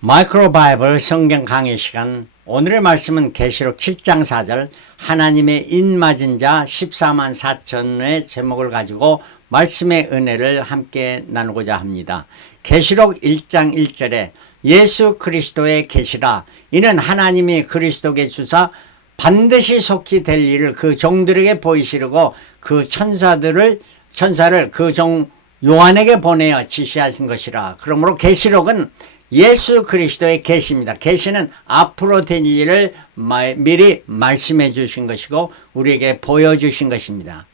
마이크로 바이블 성경 강의 시간, 오늘의 말씀은 계시록 7장 4절 하나님의 인맞은 자 14만 4천의 제목을 가지고 말씀의 은혜를 함께 나누고자 합니다. 계시록 1장 1절에 예수 그리스도의 계시라, 이는 하나님이 그리스도께 주사 반드시 속히 될 일을 그 종들에게 보이시려고 그 천사를 그 종 요한에게 보내어 지시하신 것이라. 그러므로 계시록은 예수 그리스도의 계시입니다. 계시는 앞으로 될 일을 미리 말씀해 주신 것이고 우리에게 보여주신 것입니다.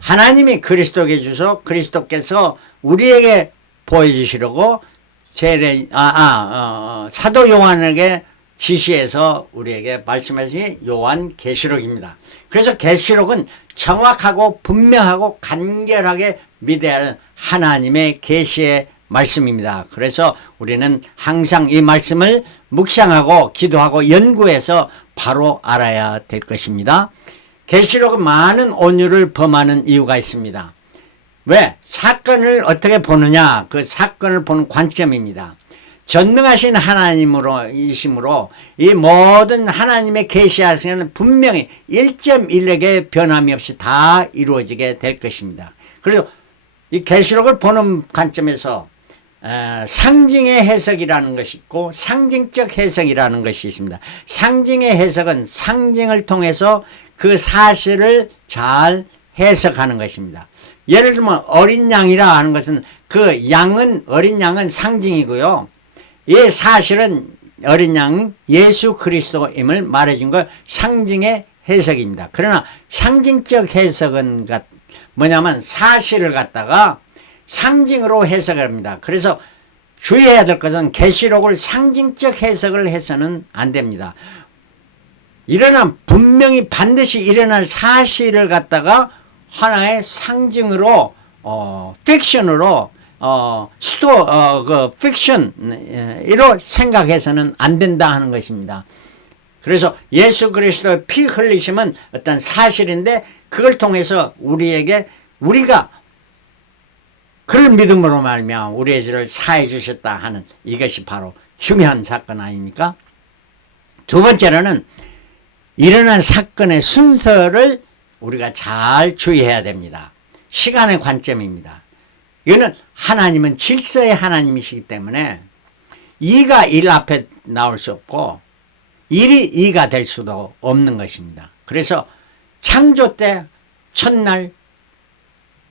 하나님이 그리스도에게 주셔 그리스도께서 우리에게 보여주시려고 사도 요한에게 지시해서 우리에게 말씀하신 요한 계시록입니다. 그래서 계시록은 정확하고 분명하고 간결하게 믿어야 할 하나님의 계시의 말씀입니다. 그래서 우리는 항상 이 말씀을 묵상하고 기도하고 연구해서 바로 알아야 될 것입니다. 계시록은 많은 온유를 범하는 이유가 있습니다. 왜? 사건을 어떻게 보느냐, 그 사건을 보는 관점입니다. 전능하신 하나님이시므로 이 모든 하나님의 계시하시는 분명히 1.1획의 변함이 없이 다 이루어지게 될 것입니다. 그래서 이 계시록을 보는 관점에서 상징의 해석이라는 것이 있고 상징적 해석이라는 것이 있습니다. 상징의 해석은 상징을 통해서 그 사실을 잘 해석하는 것입니다. 예를 들면 어린 양이라 하는 것은 그 양은, 어린 양은 상징이고요. 이 사실은 어린 양 예수 그리스도임을 말해준 것, 상징의 해석입니다. 그러나 상징적 해석은 뭐냐면 사실을 갖다가 상징으로 해석을 합니다. 그래서 주의해야 될 것은 계시록을 상징적 해석을 해서는 안 됩니다. 분명히 반드시 일어날 사실을 갖다가 하나의 상징으로 픽션으로 픽션으로 생각해서는 안 된다 하는 것입니다. 그래서 예수 그리스도의 피 흘리심은 어떤 사실인데 그걸 통해서 우리가 그를 믿음으로 말미암아 우리의 죄를 사해 주셨다 하는, 이것이 바로 중요한 사건 아닙니까? 두 번째로는 일어난 사건의 순서를 우리가 잘 주의해야 됩니다. 시간의 관점입니다. 이거는 하나님은 질서의 하나님이시기 때문에 2가 1 앞에 나올 수 없고 1이 2가 될 수도 없는 것입니다. 그래서 창조 때 첫날,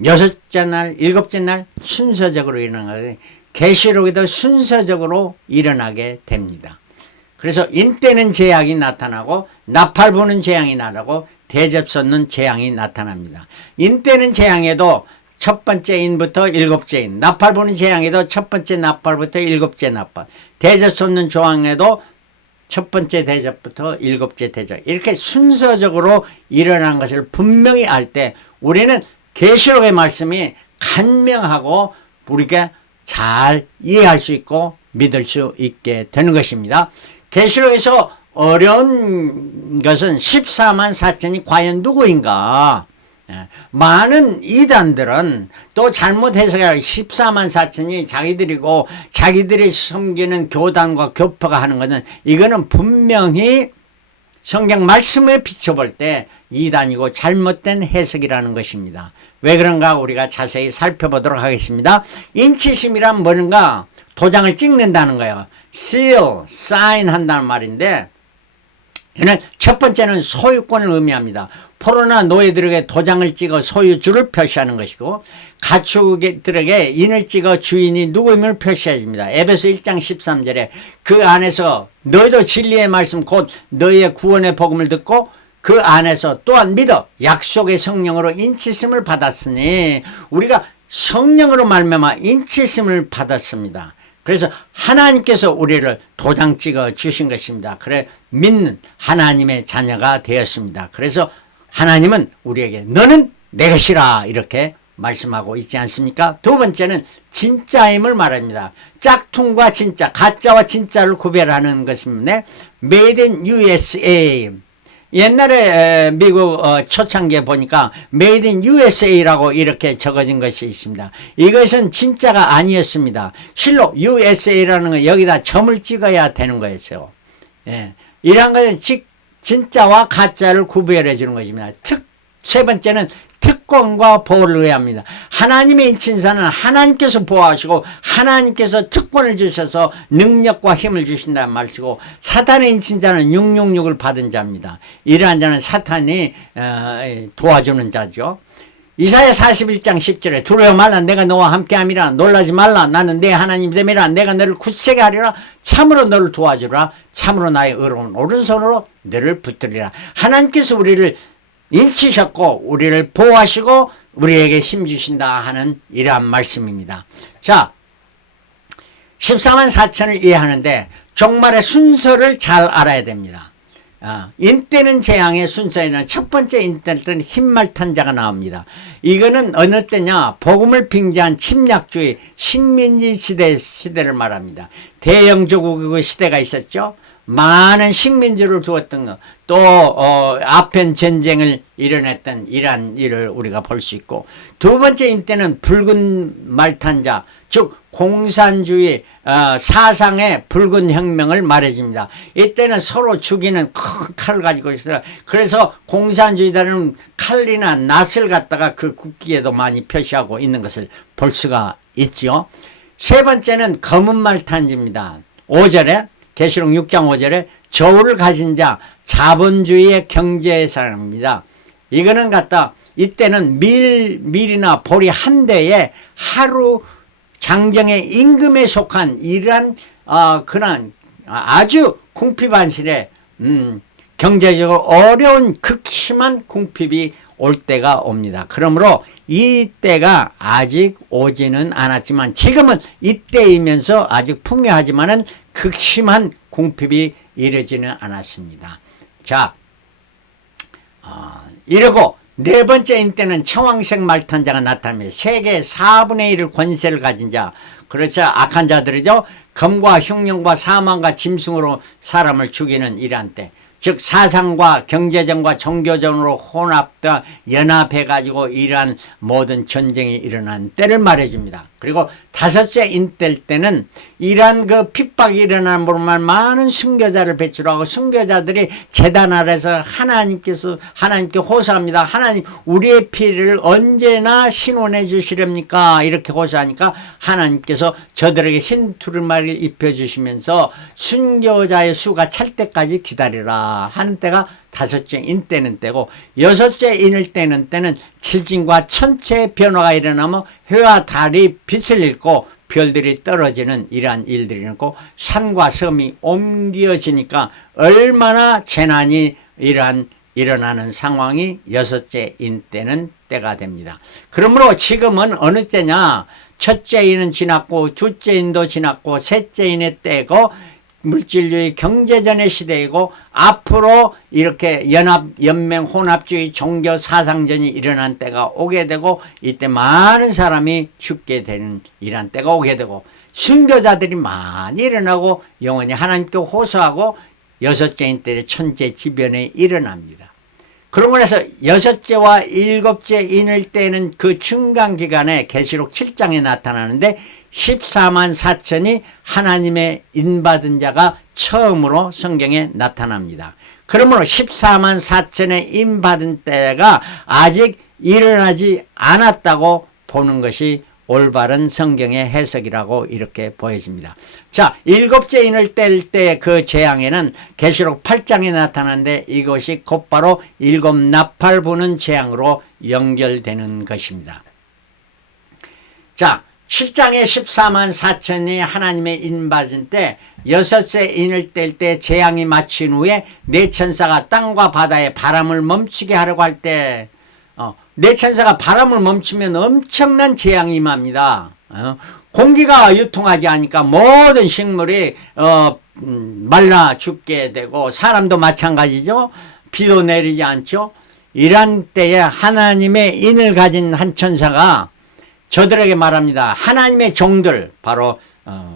여섯째 날, 일곱째 날 순서적으로 일어나게, 계시록에도 순서적으로 일어나게 됩니다. 그래서 인때는 재앙이 나타나고 나팔 부는 재앙이 나타나고 대접 솟는 재앙이 나타납니다. 인때는 재앙에도 첫 번째 인부터 일곱째 인, 나팔 부는 재앙에도 첫 번째 나팔부터 일곱째 나팔, 대접 솟는 조항에도 첫 번째 대접부터 일곱째 대접, 이렇게 순서적으로 일어난 것을 분명히 알 때 우리는 계시록의 말씀이 간명하고 우리가 잘 이해할 수 있고 믿을 수 있게 되는 것입니다. 계시록에서 어려운 것은 14만 4천이 과연 누구인가? 많은 이단들은 또 잘못 해석하여 14만 4천이 자기들이고 자기들이 섬기는 교단과 교파가 하는 것은, 이거는 분명히 성경 말씀에 비춰볼 때 이단이고 잘못된 해석이라는 것입니다. 왜 그런가 우리가 자세히 살펴보도록 하겠습니다. 인치심이란 뭔가 도장을 찍는다는 거예요. seal, sign 한다는 말인데, 이는 첫 번째는 소유권을 의미합니다. 포로나 노예들에게 도장을 찍어 소유주를 표시하는 것이고, 가축들에게 인을 찍어 주인이 누구임을 표시해줍니다. 에베소 1장 13절에 그 안에서 너희도 진리의 말씀 곧 너희의 구원의 복음을 듣고 그 안에서 또한 믿어 약속의 성령으로 인치심을 받았으니, 우리가 성령으로 말미암아 인치심을 받았습니다. 그래서 하나님께서 우리를 도장 찍어 주신 것입니다. 그래 믿는 하나님의 자녀가 되었습니다. 그래서 하나님은 우리에게 너는 내 것이라 이렇게 말씀하고 있지 않습니까? 두 번째는 진짜임을 말합니다. 짝퉁과 진짜, 가짜와 진짜를 구별하는 것입니다. Made in USA, 옛날에 미국 초창기에 보니까 Made in USA라고 이렇게 적어진 것이 있습니다. 이것은 진짜가 아니었습니다. 실로 USA라는 건 여기다 점을 찍어야 되는 거였어요. 예. 이런 것은 진짜와 가짜를 구별해 주는 것입니다. 세 번째는 특권과 보호를 의합니다. 하나님의 인친사는 하나님께서 보호하시고 하나님께서 특권을 주셔서 능력과 힘을 주신다는 말이고, 사탄의 인친자는 666을 받은 자입니다. 이러한 자는 사탄이 도와주는 자죠. 이사야 41장 10절에 두려워 말라, 내가 너와 함께함이라. 놀라지 말라, 나는 내 하나님 됨이라. 내가 너를 굳세게 하리라. 참으로 너를 도와주라. 참으로 나의 의로운 오른손으로 너를 붙들리라. 하나님께서 우리를 인치셨고 우리를 보호하시고 우리에게 힘 주신다 하는 이러한 말씀입니다. 자, 14만 4천을 이해하는데 종말의 순서를 잘 알아야 됩니다. 인때는 재앙의 순서에는 첫 번째 인때는 흰말 자가 나옵니다. 이거는 어느 때냐? 복음을 빙자한 침략주의 식민지 시대를 말합니다. 대영조국의 시대가 있었죠. 많은 식민지를 두었던 것, 또 아편 전쟁을 일어냈던 이러한 일을 우리가 볼 수 있고, 두 번째 인때는 붉은 말탄자, 즉 공산주의 사상의 붉은 혁명을 말해줍니다. 이때는 서로 죽이는 큰 칼을 가지고 있어요. 그래서 공산주의자는 칼이나 낫을 갖다가 그 국기에도 많이 표시하고 있는 것을 볼 수가 있죠. 세 번째는 검은 말탄지입니다. 5절에 계시록 6장 5절에 저울을 가진 자, 자본주의의 경제사입니다. 이거는 갖다 이때는 밀이나 보리 한 대에 하루 장정의 임금에 속한 이러한 그런 아주 궁핍한실에 경제적으로 어려운 극심한 궁핍이 올 때가 옵니다. 그러므로 이 때가 아직 오지는 않았지만 지금은 이때이면서 아직 풍요하지만은 극심한 궁핍이 이르지는 않았습니다. 자, 이러고 네 번째 인때는 청황색 말탄자가 나타나며 세계 4분의 1을 권세를 가진 자, 그렇죠. 악한 자들이죠. 검과 흉령과 사망과 짐승으로 사람을 죽이는 이러한 때, 즉 사상과 경제전과 종교전으로 혼합다 연합해가지고 이러한 모든 전쟁이 일어난 때를 말해줍니다. 그리고 다섯째 인때 때는 이러한 그 핍박이 일어나는 많은 순교자를 배출하고 순교자들이 제단 아래서 하나님께 호소합니다. 하나님, 우리의 피를 언제나 신원해 주시렵니까? 이렇게 호소하니까 하나님께서 저들에게 흰 두루마리를 입혀주시면서 순교자의 수가 찰 때까지 기다리라 하는 때가 다섯째 인때는 때고, 여섯째 인을 때는 지진과 천체의 변화가 일어나며 해와 달이 빛을 잃고 별들이 떨어지는 이러한 일들이 있고, 산과 섬이 옮겨지니까 얼마나 재난이 일어나는 상황이 여섯째 인 때는 때가 됩니다. 그러므로 지금은 어느 때냐? 첫째 인은 지났고 둘째 인도 지났고 셋째 인의 때고 물질주의 경제전의 시대이고, 앞으로 이렇게 연맹 혼합주의 종교 사상전이 일어난 때가 오게 되고, 이때 많은 사람이 죽게 되는 이러한 때가 오게 되고, 순교자들이 많이 일어나고 영원히 하나님께 호소하고 여섯째인 때에 천재지변이 일어납니다. 그러고 나서 여섯째와 일곱째 인을 때는 그 중간기간에 계시록 7장에 나타나는데 14만 4천이 하나님의 인받은 자가 처음으로 성경에 나타납니다. 그러므로 14만 4천의 인받은 때가 아직 일어나지 않았다고 보는 것이 올바른 성경의 해석이라고 이렇게 보여집니다. 자, 일곱째 인을 뗄 때 그 재앙에는 계시록 8장에 나타나는데 이것이 곧바로 일곱 나팔 부는 재앙으로 연결되는 것입니다. 자, 7장에 14만 4천이 하나님의 인받은 때, 여섯째 인을 뗄 때 재앙이 마친 후에 네 천사가 땅과 바다에 바람을 멈추게 하려고 할 때, 네 천사가 바람을 멈추면 엄청난 재앙이 임합니다. 공기가 유통하지 않으니까 모든 식물이 말라 죽게 되고, 사람도 마찬가지죠. 비도 내리지 않죠. 이런 때에 하나님의 인을 가진 한 천사가 저들에게 말합니다. 하나님의 종들, 바로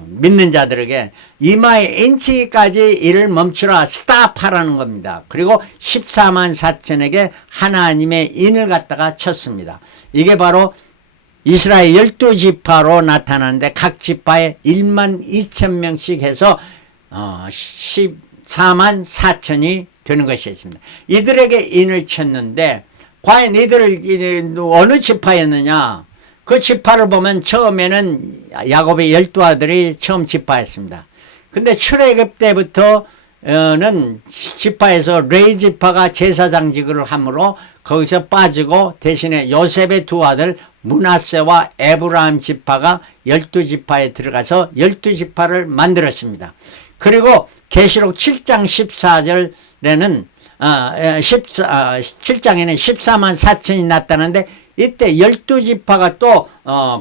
믿는 자들에게 이마에 인치기까지 이를 멈추라, 스탑하라는 겁니다. 그리고 14만 4천에게 하나님의 인을 갖다가 쳤습니다. 이게 바로 이스라엘 12지파로 나타나는데 각 지파에 1만 2천 명씩 해서 14만 4천이 되는 것이었습니다. 이들에게 인을 쳤는데 과연 이들을 어느 지파였느냐? 그 지파를 보면 처음에는 야곱의 12아들이 처음 지파였습니다. 근데 출애굽 때부터는 지파에서 레위 지파가 제사장직을 하므로 거기서 빠지고 대신에 요셉의 두 아들 므낫세와 에브라임 지파가 12지파에 들어가서 12지파를 만들었습니다. 그리고 계시록 7장 14절에는 7장에는 14만 4천이 나타나는데 이때 12지파가 또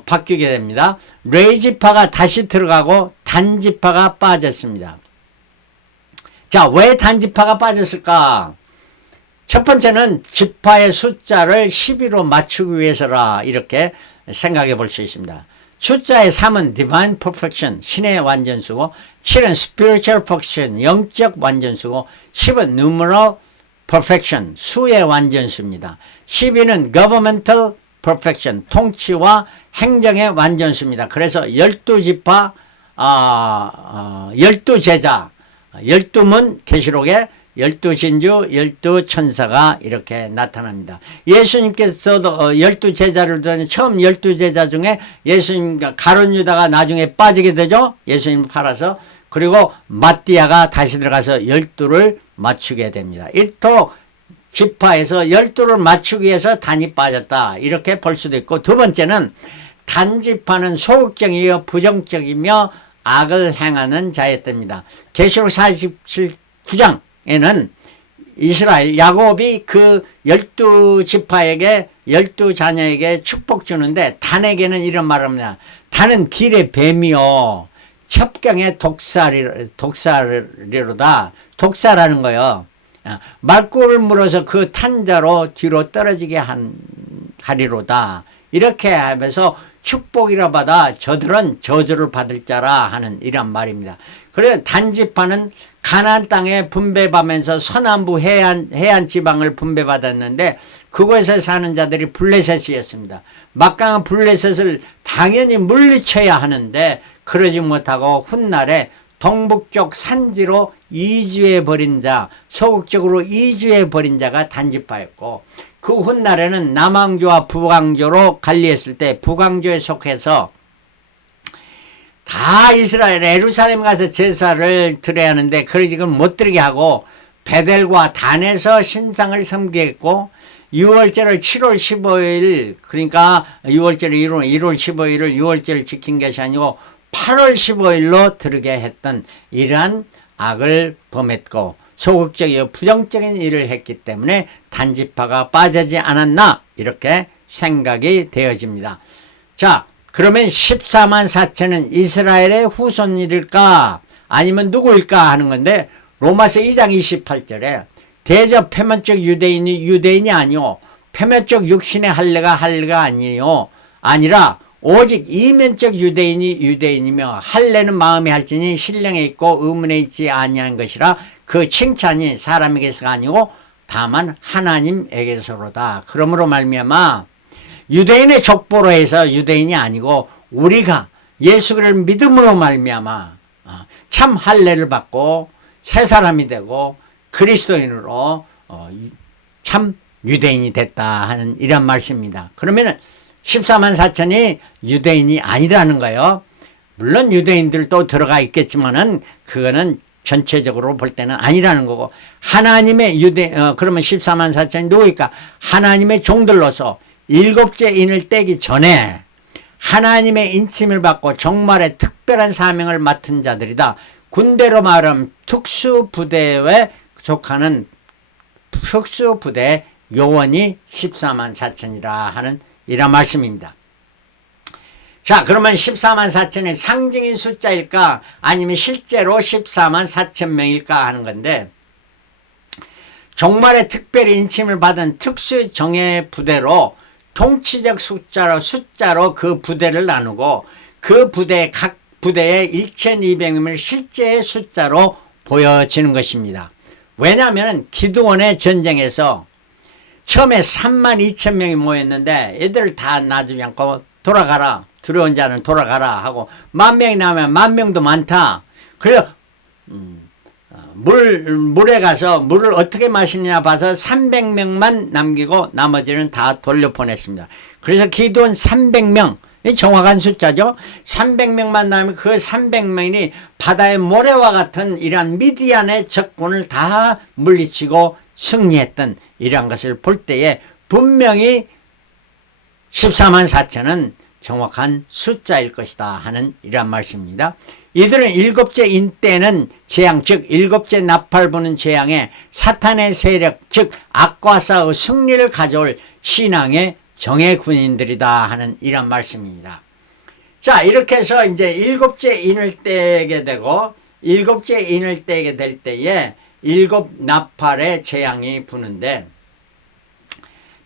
바뀌게 됩니다. 레위 지파가 다시 들어가고 단지파가 빠졌습니다. 자, 왜 단지파가 빠졌을까? 첫 번째는 지파의 숫자를 12로 맞추기 위해서라, 이렇게 생각해 볼 수 있습니다. 숫자의 3은 divine perfection, 신의 완전수고, 7은 spiritual perfection, 영적 완전수고, 10은 numeral perfection, 수의 완전수입니다. 12는 governmental perfection, 통치와 행정의 완전수입니다. 그래서 12지파, 12제자, 12문 계시록에 12진주, 12천사가 이렇게 나타납니다. 예수님께서도 12제자를 두는 처음 12제자 중에 예수님 가룟 유다가 나중에 빠지게 되죠. 예수님을 팔아서. 그리고 마띠아가 다시 들어가서 12를 맞추게 됩니다. 이토록 지파에서 12를 맞추기 위해서 단이 빠졌다, 이렇게 볼 수도 있고, 두 번째는 단지파는 소극적이며 부정적이며 악을 행하는 자였답니다. 계시록 49장에는 이스라엘 야곱이 그 12지파에게 12자녀에게 축복 주는데 단에게는 이런 말을 합니다. 단은 길의 뱀이요 첩경의 독사리로다. 독사라는 거요. 말꼬를 물어서 그 탄자로 뒤로 떨어지게 하리로다. 이렇게 하면서 축복이라 받아 저들은 저주를 받을 자라 하는 이란 말입니다. 그래서 단지파는 가나안 땅에 분배받으면서 서남부 해안 지방을 분배받았는데 그곳에 사는 자들이 블레셋이었습니다. 막강한 블레셋을 당연히 물리쳐야 하는데 그러지 못하고 훗날에 동북쪽 산지로 이주해버린 자, 소극적으로 이주해버린 자가 단지파였고, 그 훗날에는 남왕조와 북왕조로 관리했을 때 북왕조에 속해서 다 이스라엘 예루살렘 가서 제사를 드려야 하는데 그걸 지금 못 드리게 하고 베델과 단에서 신상을 섬기겠고, 6월절을 7월 15일, 그러니까 6월절을 1월 15일을 6월절을 지킨 것이 아니고 8월 15일로 들게 했던 이러한 악을 범했고 소극적이고 부정적인 일을 했기 때문에 단지파가 빠지지 않았나, 이렇게 생각이 되어집니다. 자, 그러면 14만 4천은 이스라엘의 후손일까 아니면 누구일까 하는 건데, 로마서 2장 28절에 대저 표면적 유대인이 아니요 표면적 육신의 할례가 아니요 아니라 오직 이면적 유대인이 유대인이며 할례는 마음에 할지니 신령에 있고 의문에 있지 아니한 것이라, 그 칭찬이 사람에게서가 아니고 다만 하나님에게서로다. 그러므로 말미암아 유대인의 족보로 해서 유대인이 아니고 우리가 예수 그리스도를 믿음으로 말미암아 참 할례를 받고 새 사람이 되고 그리스도인으로 참 유대인이 됐다 하는 이런 말씀입니다. 그러면은 14만 4천이 유대인이 아니라는 거예요. 물론 유대인들도 들어가 있겠지만은 그거는 전체적으로 볼 때는 아니라는 거고, 하나님의 그러면 14만 4천이 누구일까? 하나님의 종들로서 일곱째 인을 떼기 전에 하나님의 인침을 받고 정말의 특별한 사명을 맡은 자들이다. 군대로 말하면 특수부대에 속하는 특수부대 요원이 14만 4천이라 하는 이런 말씀입니다. 자, 그러면 14만 4천이 상징인 숫자일까 아니면 실제로 14만 4천 명일까 하는 건데, 정말의 특별히 인침을 받은 특수 정예 부대로 통치적 숫자로 그 부대를 나누고 그 부대의 각 부대의 1200명을 실제의 숫자로 보여지는 것입니다. 왜냐하면 기드온의 전쟁에서 처음에 32,000명이 모였는데 애들을 다 놔두지 않고 돌아가라. 두려운 자는 돌아가라 하고 10,000명이 나오면 10,000명도 많다. 그래서 물에 가서 물을 어떻게 마시느냐 봐서 300명만 남기고 나머지는 다 돌려보냈습니다. 그래서 기드온 300명, 정확한 숫자죠. 300명만 남으면 그 300명이 바다의 모래와 같은 이러한 미디안의 적군을 다 물리치고 승리했던 이러한 것을 볼 때에 분명히 14만 4천은 정확한 숫자일 것이다 하는 이러한 말씀입니다. 이들은 일곱째 인 때는 재앙, 즉 일곱째 나팔 부는 재앙에 사탄의 세력, 즉 악과 싸워 승리를 가져올 신앙의 정예 군인들이다 하는 이런 말씀입니다. 자, 이렇게 해서 이제 일곱째 인을 떼게 되고 일곱째 인을 떼게 될 때에 일곱 나팔의 재앙이 부는데,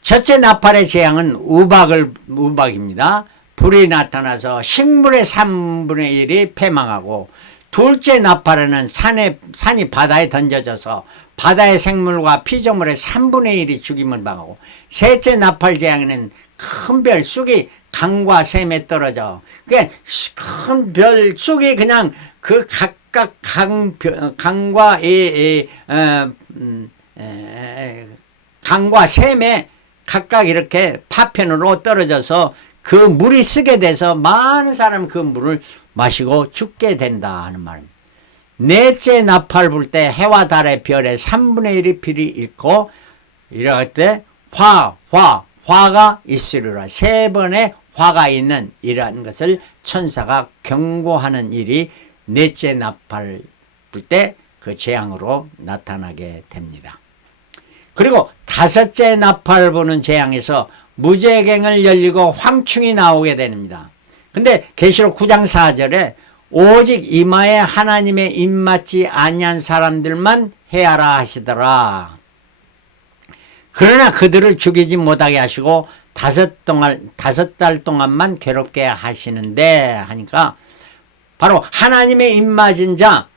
첫째 나팔의 재앙은 우박입니다. 불이 나타나서 식물의 3분의 1이 패망하고, 둘째 나팔에는 산이 바다에 던져져서 바다의 생물과 피조물의 3분의 1이 죽임을 당하고, 셋째 나팔 재앙에는 큰 별 쑥이 강과 샘에 떨어져, 큰 별 쑥이 그냥 그 각각 강과 샘에 각각 이렇게 파편으로 떨어져서 그 물이 쓰게 돼서 많은 사람이 그 물을 마시고 죽게 된다 하는 말입니다. 넷째 나팔 불 때 해와 달의 별의 3분의 1이 필이 있고, 이럴 때 화가 있으리라. 세 번의 화가 있는 이러한 것을 천사가 경고하는 일이 넷째 나팔 불 때 그 재앙으로 나타나게 됩니다. 그리고 다섯째 나팔 부는 재앙에서 무제갱을 열리고 황충이 나오게 됩니다. 근데 계시록 9장 4절에 오직 이마에 하나님의 입맞지 아니한 사람들만 해하라 하시더라. 그러나 그들을 죽이지 못하게 하시고 다섯 달 동안만 괴롭게 하시는데 하니까, 바로 하나님의 입맞은 자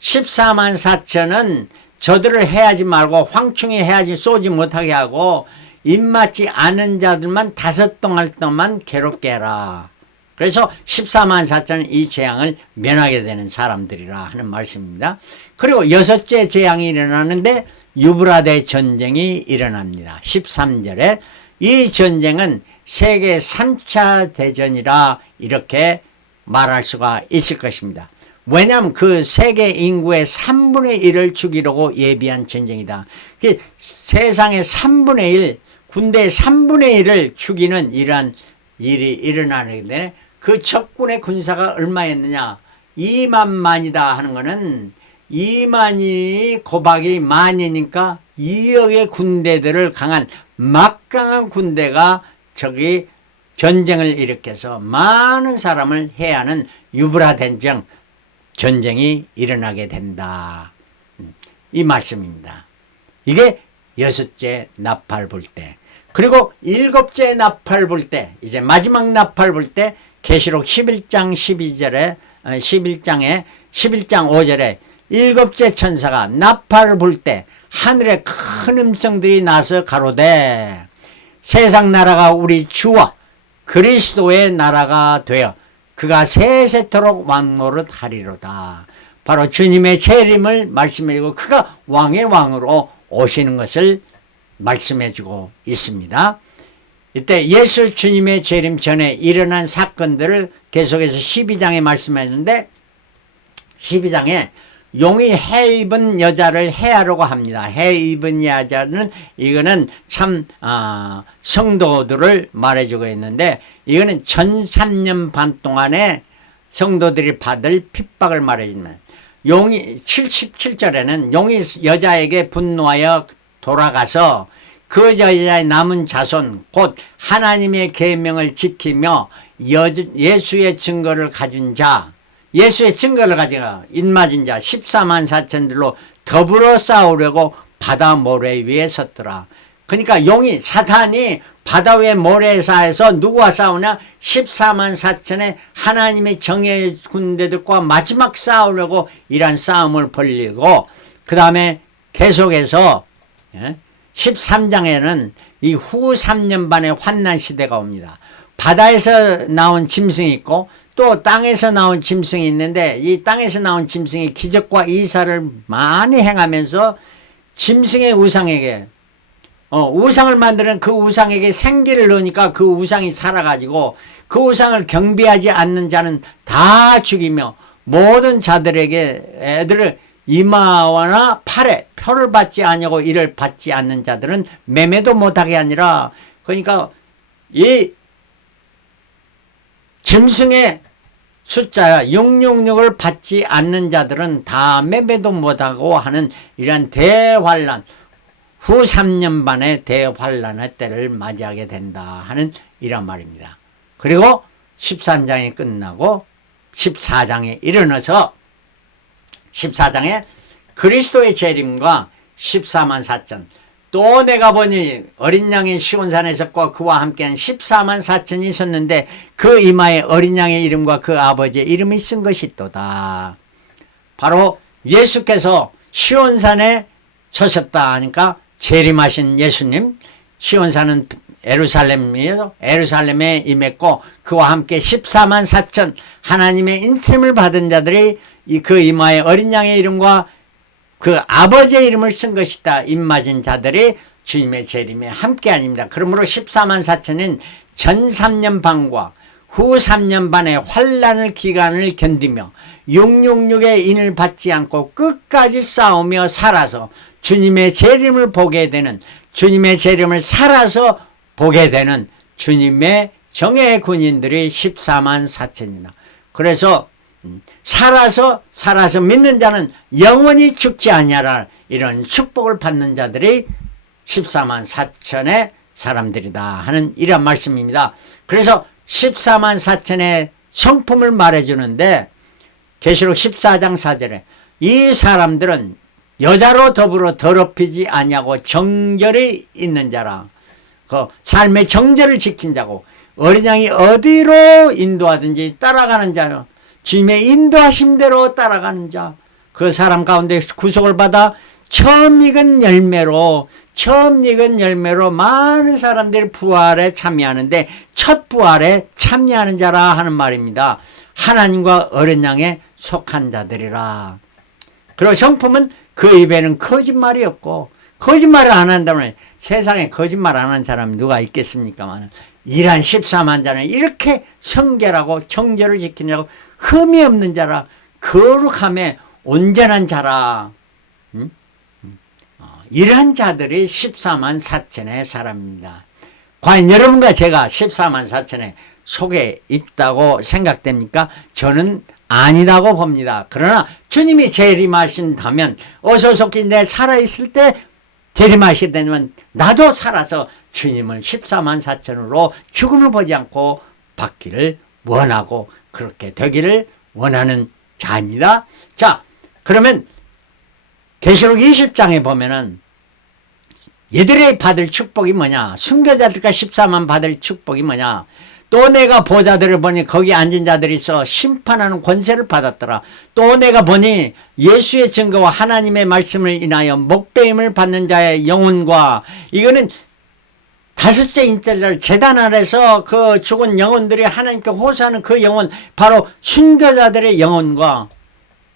14만 4천은 저들을 해하지 말고 황충이 해하지 쏘지 못하게 하고, 입맞지 않은 자들만 5달 동안 괴롭게 해라. 그래서 14만 4천은 이 재앙을 면하게 되는 사람들이라 하는 말씀입니다. 그리고 여섯째 재앙이 일어나는데 유브라데 전쟁이 일어납니다. 13절에 이 전쟁은 세계 3차 대전이라 이렇게 말할 수가 있을 것입니다. 왜냐하면 그 세계 인구의 3분의 1을 죽이려고 예비한 전쟁이다. 세상의 3분의 1, 군대의 3분의 1을 죽이는 이러한 일이 일어나는데, 그 적군의 군사가 얼마였느냐? 2만만이다 하는 것은 2만이 곱하기 만이니까 2억의 군대들을 강한 막강한 군대가 저기 전쟁을 일으켜서 많은 사람을 해야 하는 유브라데전 전쟁이 일어나게 된다. 이 말씀입니다. 이게 여섯째 나팔 불 때. 그리고 일곱째 나팔 불 때, 이제 마지막 나팔 불 때 계시록 11장 12절에 11장 5절에 일곱째 천사가 나팔을 불 때 하늘에 큰 음성들이 나서 가로되 세상 나라가 우리 주와 그리스도의 나라가 되어 그가 세세토록 왕노릇 하리로다. 바로 주님의 재림을 말씀해주고 그가 왕의 왕으로 오시는 것을 말씀해주고 있습니다. 이때 예수 주님의 재림 전에 일어난 사건들을 계속해서 12장에 말씀했는데, 12장에 용이 해 입은 여자를 해하려고 합니다. 해 입은 여자는 이거는 참 성도들을 말해주고 있는데, 이거는 1003년 반 동안에 성도들이 받을 핍박을 말해줍니다. 용이 77절에는 용이 여자에게 분노하여 돌아가서 그 여자의 남은 자손 곧 하나님의 계명을 지키며 예수의 증거를 가진 자, 예수의 증거를 가지고 입맞은 자 14만 4천들로 더불어 싸우려고 바다 모래 위에 섰더라. 그러니까 용이 사탄이 바다 위의 모래사에서 누구와 싸우냐? 14만 4천의 하나님의 정예 군대들과 마지막 싸우려고 이란 싸움을 벌리고, 그 다음에 계속해서 13장에는 이 후 3년 반의 환난 시대가 옵니다. 바다에서 나온 짐승이 있고 또 땅에서 나온 짐승이 있는데, 이 땅에서 나온 짐승이 기적과 이사를 많이 행하면서 짐승의 우상에게 우상을 만드는 그 우상에게 생기를 넣으니까 그 우상이 살아가지고 그 우상을 경배하지 않는 자는 다 죽이며 모든 자들에게 애들을 이마나 팔에 표를 받지 아니하고 이를 받지 않는 자들은 매매도 못하게 하니라. 그러니까 이 짐승의 숫자 666을 받지 않는 자들은 다 매매도 못하고 하는 이러한 대환란, 후 3년 반의 대환란의 때를 맞이하게 된다 하는 이런 말입니다. 그리고 13장이 끝나고 14장에 이르러서 14장에 그리스도의 재림과 14만 4천, 또 내가 보니 어린 양이 시온산에 있었고 그와 함께한 14만 4천이 있었는데 그 이마에 어린 양의 이름과 그 아버지의 이름이 쓴 것이 또다. 바로 예수께서 시온산에 서셨다 하니까 재림하신 예수님, 시온산은 예루살렘이에요. 예루살렘에 임했고 그와 함께 14만 4천 하나님의 인셈을 받은 자들이 그 이마에 어린 양의 이름과 그 아버지의 이름을 쓴 것이다. 입맞은 자들이 주님의 재림에 함께 아닙니다. 그러므로 14만 4천은 전 3년 반과 후 3년 반의 환란을 기간을 견디며 666의 인을 받지 않고 끝까지 싸우며 살아서 주님의 재림을 보게 되는, 주님의 재림을 살아서 보게 되는 주님의 정예의 군인들이 14만 4천이나. 그래서 살아서 믿는 자는 영원히 죽지 아니하라, 이런 축복을 받는 자들이 14만 4천의 사람들이다 하는 이런 말씀입니다. 그래서 14만 4천의 성품을 말해주는데 계시록 14장 4절에 이 사람들은 여자로 더불어 더럽히지 아니하고 정결이 있는 자라. 그 삶의 정절을 지킨 자고 어린 양이 어디로 인도하든지 따라가는 자요. 주님의 인도하심대로 따라가는 자. 그 사람 가운데 구속을 받아 처음 익은 열매로 많은 사람들이 부활에 참여하는데 첫 부활에 참여하는 자라 하는 말입니다. 하나님과 어린 양에 속한 자들이라. 그리고 성품은 그 입에는 거짓말이 없고, 거짓말을 안 한다면 세상에 거짓말 안 하는 사람이 누가 있겠습니까? 이란 14만 자는 이렇게 성결하고 정절을 지키는 자고 흠이 없는 자라, 거룩함에 온전한 자라. 이러한 자들이 14만 4천의 사람입니다. 과연 여러분과 제가 14만 4천의 속에 있다고 생각됩니까? 저는 아니라고 봅니다. 그러나 주님이 재림하신다면 어서속히 내 살아있을 때 재림하시다면 나도 살아서 주님을 14만 4천으로 죽음을 보지 않고 받기를 원하고 그렇게 되기를 원하는 자입니다. 자, 그러면 계시록 20장에 보면은 얘들이 받을 축복이 뭐냐? 순교자들과 14만 받을 축복이 뭐냐? 또 내가 보자들을 보니 거기 앉은 자들이 있어 심판하는 권세를 받았더라. 또 내가 보니 예수의 증거와 하나님의 말씀을 인하여 목배임을 받는 자의 영혼과, 이거는 다섯째 인자를 제단 아래서 그 죽은 영혼들이 하나님께 호소하는 그 영혼, 바로 순교자들의 영혼과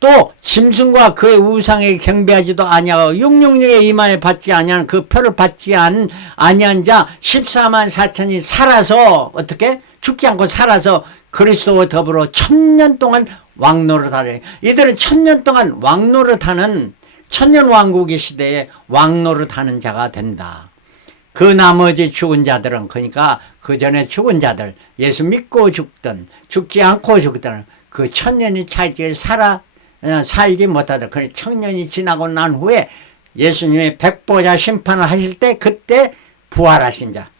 또 짐승과 그의 우상에 경배하지도 아니하고 666의 이마에 받지 아니한 그 표를 받지 아니한 자 14만 4천이 살아서, 어떻게? 죽지 않고 살아서 그리스도와 더불어 1000년 동안 왕노릇하래. 이들은 1000년 동안 왕노릇하는, 천년왕국의 시대에 왕노릇하는 자가 된다. 그 나머지 죽은 자들은, 그러니까 그 전에 죽은 자들, 예수 믿고 죽든 죽지 않고 죽든 그 1000년이 차이를 살지 못하더라. 그래 1000년이 지나고 난 후에 예수님의 백보자 심판을 하실 때 그때 부활하신 자,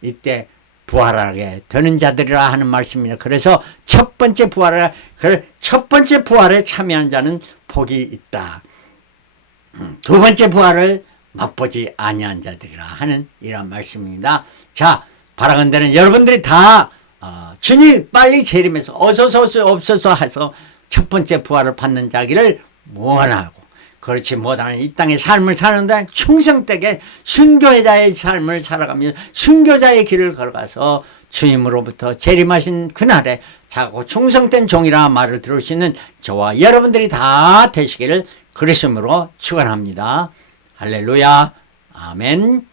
이때 부활하게 되는 자들이라 하는 말씀입니다. 그래서 첫 번째 부활에 참여한 자는 복이 있다. 두 번째 부활을 맛보지 아니한 자들이라 하는 이런 말씀입니다. 자, 바라건대는 여러분들이 다 주님 빨리 재림해서 어서서 없어서 해서 첫 번째 부활을 받는 자기를 원하고, 그렇지 못하는 이 땅의 삶을 사는데 충성되게 순교자의 삶을 살아가며 순교자의 길을 걸어가서 주님으로부터 재림하신 그날에 자고 충성된 종이라 말을 들을 수 있는 저와 여러분들이 다 되시기를 그리스도로 축원합니다. 할렐루야. 아멘.